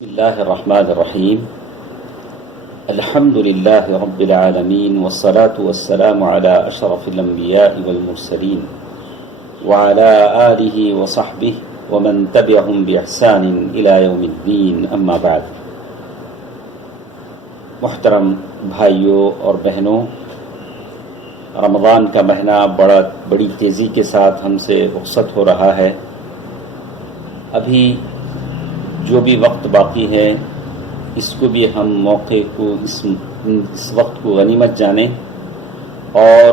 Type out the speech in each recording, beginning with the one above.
بسم الله الرحمن الرحيم الحمد لله رب العالمين والصلاة والسلام على أشرف الأنبياء والمرسلين وعلى آله وصحبه ومن تبعهم بإحسان إلى يوم الدين أما بعد. محترم بھائیوں اور بہنوں، رمضان کا مہینہ بڑی تیزی کے ساتھ ہم سے رخصت ہو رہا ہے. ابھی جو بھی وقت باقی ہے اس کو بھی ہم موقع کو اس وقت کو غنیمت جانیں اور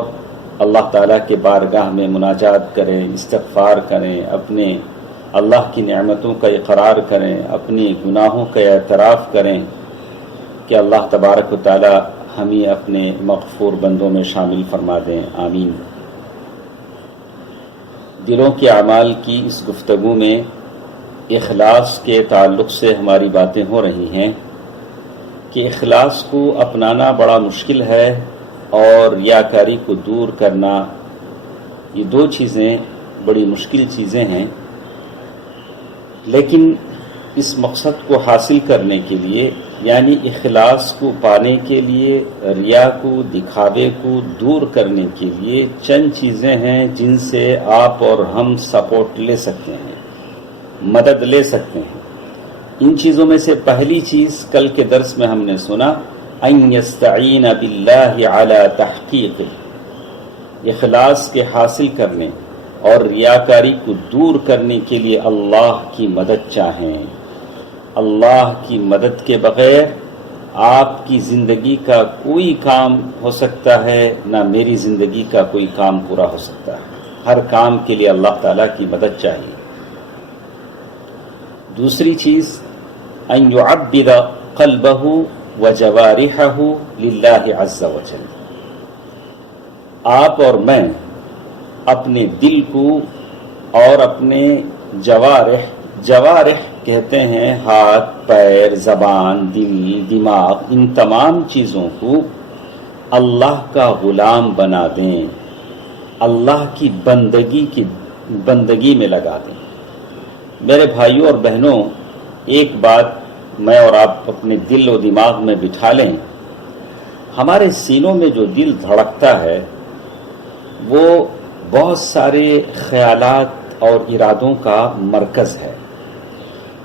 اللہ تعالیٰ کے بارگاہ میں مناجات کریں، استغفار کریں، اپنے اللہ کی نعمتوں کا اقرار کریں، اپنے گناہوں کا اعتراف کریں کہ اللہ تبارک و تعالیٰ ہمیں اپنے مغفور بندوں میں شامل فرما دیں. آمین. دلوں کے اعمال کی اس گفتگو میں اخلاص کے تعلق سے ہماری باتیں ہو رہی ہیں کہ اخلاص کو اپنانا بڑا مشکل ہے اور ریاکاری کو دور کرنا، یہ دو چیزیں بڑی مشکل چیزیں ہیں. لیکن اس مقصد کو حاصل کرنے کے لیے، یعنی اخلاص کو پانے کے لیے، ریا کو، دکھاوے کو دور کرنے کے لیے چند چیزیں ہیں جن سے آپ اور ہم سپورٹ لے سکتے ہیں، مدد لے سکتے ہیں. ان چیزوں میں سے پہلی چیز کل کے درس میں ہم نے سنا، ان یستعین باللہ علی تحقیق، اخلاص کے حاصل کرنے اور ریاکاری کو دور کرنے کے لیے اللہ کی مدد چاہیں. اللہ کی مدد کے بغیر آپ کی زندگی کا کوئی کام ہو سکتا ہے، نہ میری زندگی کا کوئی کام پورا ہو سکتا ہے. ہر کام کے لیے اللہ تعالیٰ کی مدد چاہیے. دوسری چیز، ان یعبد قلبہ وجوارحہ للہ عز وجل، آپ اور میں اپنے دل کو اور اپنے جوارح کہتے ہیں ہاتھ، پیر، زبان، دل، دماغ، ان تمام چیزوں کو اللہ کا غلام بنا دیں، اللہ کی بندگی میں لگا دیں. میرے بھائیوں اور بہنوں، ایک بات میں اور آپ اپنے دل و دماغ میں بٹھا لیں، ہمارے سینوں میں جو دل دھڑکتا ہے وہ بہت سارے خیالات اور ارادوں کا مرکز ہے.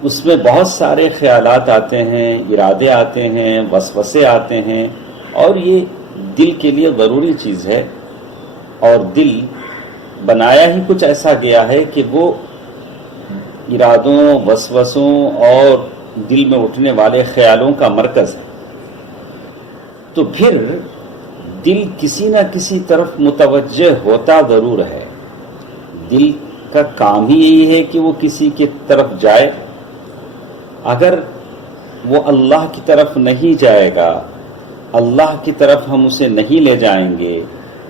اس میں بہت سارے خیالات آتے ہیں، ارادے آتے ہیں، وسوسے آتے ہیں، اور یہ دل کے لیے ضروری چیز ہے. اور دل بنایا ہی کچھ ایسا گیا ہے کہ وہ ارادوں، وسوسوں اور دل میں اٹھنے والے خیالوں کا مرکز ہے. تو پھر دل کسی نہ کسی طرف متوجہ ہوتا ضرور ہے. دل کا کام ہی یہی ہے کہ وہ کسی کی طرف جائے. اگر وہ اللہ کی طرف نہیں جائے گا، اللہ کی طرف ہم اسے نہیں لے جائیں گے،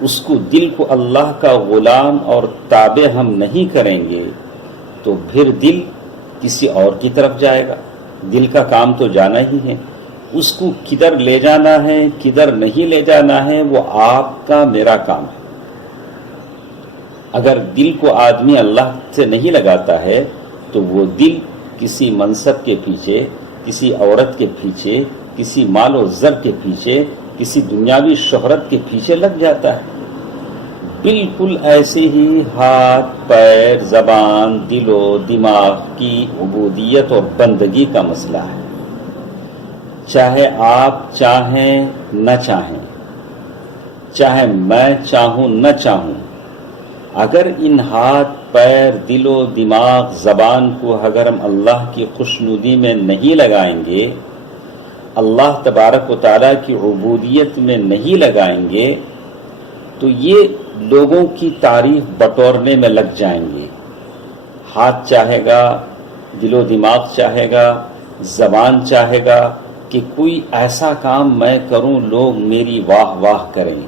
اس کو دل کو اللہ کا غلام اور تابع ہم نہیں کریں گے، تو پھر دل کسی اور کی طرف جائے گا. دل کا کام تو جانا ہی ہے. اس کو کدھر لے جانا ہے، کدھر نہیں لے جانا ہے، وہ آپ کا میرا کام ہے. اگر دل کو آدمی اللہ سے نہیں لگاتا ہے تو وہ دل کسی منصب کے پیچھے، کسی عورت کے پیچھے، کسی مال و زر کے پیچھے، کسی دنیاوی شہرت کے پیچھے لگ جاتا ہے. بالکل ایسے ہی ہاتھ، پیر، زبان، دل و دماغ کی عبودیت اور بندگی کا مسئلہ ہے. چاہے آپ چاہیں نہ چاہیں، چاہے میں چاہوں نہ چاہوں، اگر ان ہاتھ، پیر، دل و دماغ، زبان کو اگر ہم اللہ کی خوشنودی میں نہیں لگائیں گے، اللہ تبارک و تعالیٰ کی عبودیت میں نہیں لگائیں گے، تو یہ لوگوں کی تعریف بٹورنے میں لگ جائیں گے. ہاتھ چاہے گا، دل و دماغ چاہے گا، زبان چاہے گا کہ کوئی ایسا کام میں کروں لوگ میری واہ واہ کریں،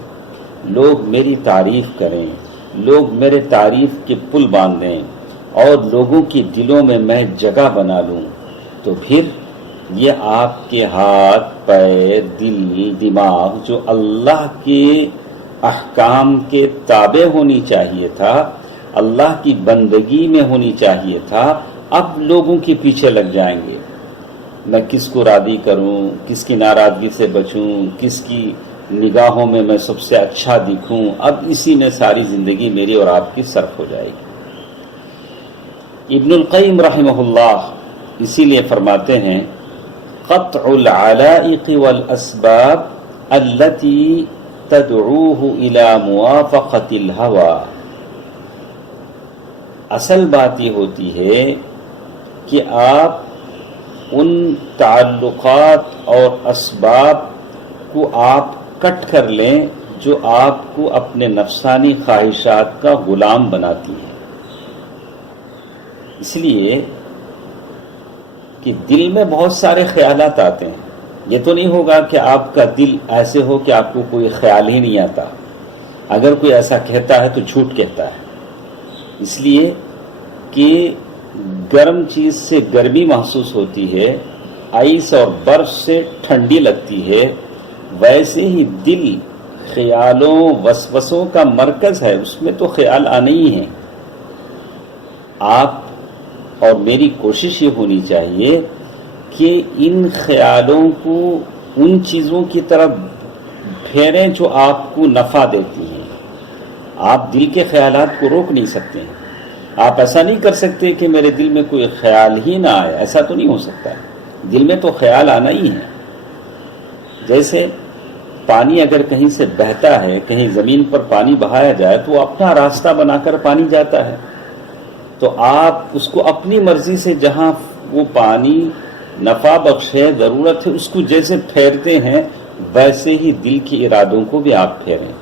لوگ میری تعریف کریں، لوگ میرے تعریف کے پل باندھیں اور لوگوں کے دلوں میں میں جگہ بنا لوں. تو پھر یہ آپ کے ہاتھ، پیر، دل، دماغ جو اللہ کے احکام کے تابع ہونی چاہیے تھا، اللہ کی بندگی میں ہونی چاہیے تھا، اب لوگوں کے پیچھے لگ جائیں گے. میں کس کو راضی کروں، کس کی ناراضگی سے بچوں، کس کی نگاہوں میں میں سب سے اچھا دکھوں، اب اسی میں ساری زندگی میری اور آپ کی صرف ہو جائے گی۔ ابن القیم رحمہ اللہ اسی لیے فرماتے ہیں قطع العلائق والاسباب التي تدعوه الى موافقت الهوى، اصل بات یہ ہوتی ہے کہ آپ ان تعلقات اور اسباب کو آپ کٹ کر لیں جو آپ کو اپنے نفسانی خواہشات کا غلام بناتی ہیں۔ اس لیے کہ دل میں بہت سارے خیالات آتے ہیں، یہ تو نہیں ہوگا کہ آپ کا دل ایسے ہو کہ آپ کو کوئی خیال ہی نہیں آتا، اگر کوئی ایسا کہتا ہے تو جھوٹ کہتا ہے۔ اس لیے کہ گرم چیز سے گرمی محسوس ہوتی ہے، آئس اور برف سے ٹھنڈی لگتی ہے، ویسے ہی دل خیالوں وسوسوں کا مرکز ہے، اس میں تو خیال آنے ہی ہیں۔ آپ اور میری کوشش یہ ہونی چاہیے کہ ان خیالوں کو ان چیزوں کی طرف پھیریں جو آپ کو نفع دیتی ہیں۔ آپ دل کے خیالات کو روک نہیں سکتے ہیں، آپ ایسا نہیں کر سکتے کہ میرے دل میں کوئی خیال ہی نہ آئے، ایسا تو نہیں ہو سکتا ہے، دل میں تو خیال آنا ہی ہے۔ جیسے پانی اگر کہیں سے بہتا ہے، کہیں زمین پر پانی بہایا جائے تو وہ اپنا راستہ بنا کر پانی جاتا ہے، تو آپ اس کو اپنی مرضی سے جہاں وہ پانی نفع بخش ہے، ضرورت ہے، اس کو جیسے پھیرتے ہیں ویسے ہی دل کے ارادوں کو بھی آپ پھیریں۔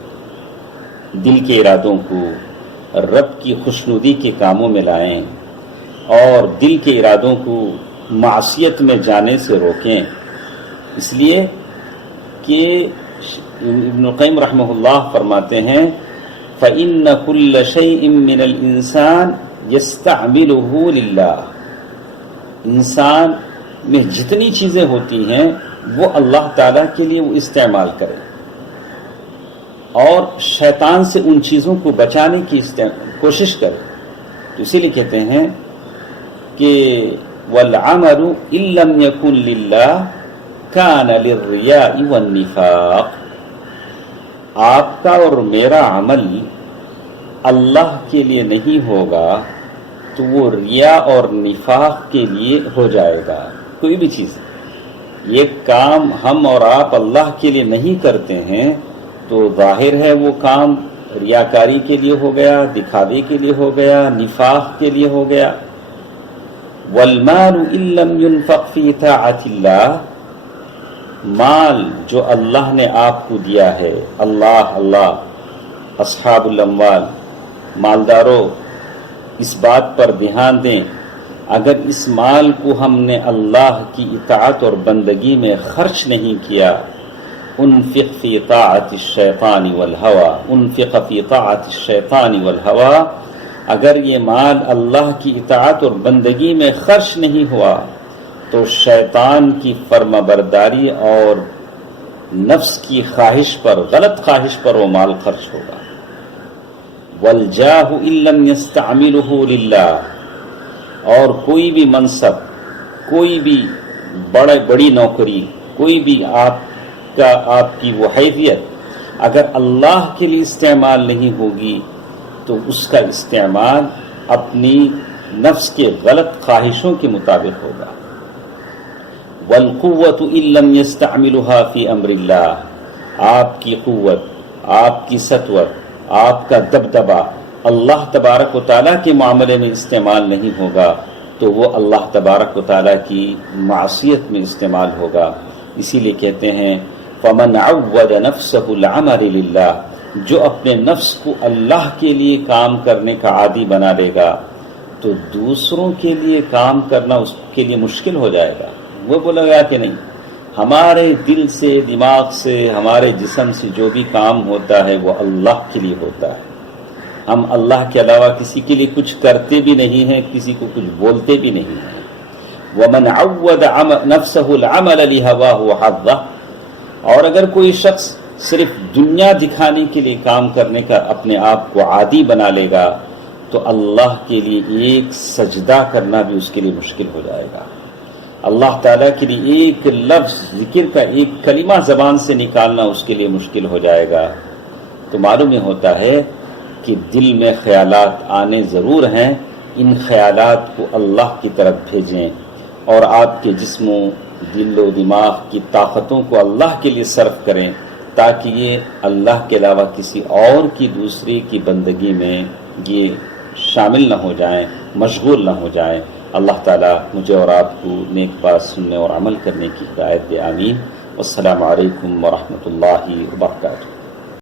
دل کے ارادوں کو رب کی خوشنودی کے کاموں میں لائیں اور دل کے ارادوں کو معصیت میں جانے سے روکیں۔ اس لیے کہ ابن القیم رحمہ اللہ فرماتے ہیں فَإِنَّ كُلَّ شَيْءٍ مِّنَ الْإِنسَانِ يَسْتَعْمِلُهُ لِلَّهِ، انسان میں جتنی چیزیں ہوتی ہیں وہ اللہ تعالیٰ کے لیے وہ استعمال کرے، اور شیطان سے ان چیزوں کو بچانے کی کوشش کرے۔ تو اسی لیے کہتے ہیں کہ وَالْعَمَلُ إِن لَّمْ يَكُن لِلَّهِ كَانَ لِلرِّيَاءِ وَالنِّفَاقِ، آپ کا اور میرا عمل اللہ کے لیے نہیں ہوگا تو وہ ریا اور نفاق کے لیے ہو جائے گا۔ کوئی بھی چیز یہ کام ہم اور آپ اللہ کے لیے نہیں کرتے ہیں تو ظاہر ہے وہ کام ریاکاری کے لیے ہو گیا، دکھاوے کے لیے ہو گیا، نفاق کے لیے ہو گیا۔ وَالْمَالُ إِن لَّمْ يُنْفَقْ فِي طَاعَةِ اللَّهِ، مال جو اللہ نے آپ کو دیا ہے، اللہ اصحاب الاموال، مالداروں اس بات پر دھیان دیں، اگر اس مال کو ہم نے اللہ کی اطاعت اور بندگی میں خرچ نہیں کیا، انفق فی طاعت الشیطان والہوا، انفق فی طاعت الشیطان والہوا، اگر یہ مال اللہ کی اطاعت اور بندگی میں خرچ نہیں ہوا تو شیطان کی فرما برداری اور نفس کی خواہش پر، غلط خواہش پر وہ مال خرچ ہوگا۔ وَالْجَاهُ إِن لَّمْ يَسْتَعْمِلُهُ لِلَّهِ، اور کوئی بھی منصب، کوئی بھی بڑی نوکری، کوئی بھی آپ کی وہ حیثیت اگر اللہ کے لیے استعمال نہیں ہوگی تو اس کا استعمال اپنی نفس کے غلط خواہشوں کے مطابق ہوگا۔ وَالْقُوَّةُ إِن لَّمْ يَسْتَعْمِلُهَا فِي أَمْرِ اللَّهِ، آپ کی قوت، آپ کی سطوت، آپ کا دبدبا اللہ تبارک و تعالیٰ کے معاملے میں استعمال نہیں ہوگا تو وہ اللہ تبارک و تعالیٰ کی معصیت میں استعمال ہوگا۔ اسی لیے کہتے ہیں فَمَنْ عَوَّدَ نَفْسَهُ الْعَمَلِ لِلَّهِ، جو اپنے نفس کو اللہ کے لیے کام کرنے کا عادی بنا لے گا تو دوسروں کے لیے کام کرنا اس کے لیے مشکل ہو جائے گا۔ وہ بولے گا کہ نہیں، ہمارے دل سے، دماغ سے، ہمارے جسم سے جو بھی کام ہوتا ہے وہ اللہ کے لیے ہوتا ہے، ہم اللہ کے علاوہ کسی کے لیے کچھ کرتے بھی نہیں ہیں، کسی کو کچھ بولتے بھی نہیں ہیں۔ وَمَنْ عَوَّدَ نَفْسَهُ الْعَمَلَ لِهَوَاهُ وَحَظَّهُ، اور اگر کوئی شخص صرف دنیا دکھانے کے لیے کام کرنے کا اپنے آپ کو عادی بنا لے گا تو اللہ کے لیے ایک سجدہ کرنا بھی اس کے لیے مشکل ہو جائے گا۔ اللہ تعالیٰ کے لیے ایک لفظ ذکر کا ایک کلمہ زبان سے نکالنا اس کے لیے مشکل ہو جائے گا، تو معلوم یہ ہوتا ہے کہ دل میں خیالات آنے ضرور ہیں، ان خیالات کو اللہ کی طرف بھیجیں اور آپ کے جسم و دل و دماغ کی طاقتوں کو اللہ کے لیے صرف کریں، تاکہ یہ اللہ کے علاوہ کسی اور کی دوسری کی بندگی میں یہ شامل نہ ہو جائیں، مشغول نہ ہو جائیں۔ اللہ تعالیٰ مجھے اور آپ کو نیک بات سننے اور عمل کرنے کی ہدایت دے، آمین۔ والسلام علیکم ورحمۃ اللہ وبرکاتہ۔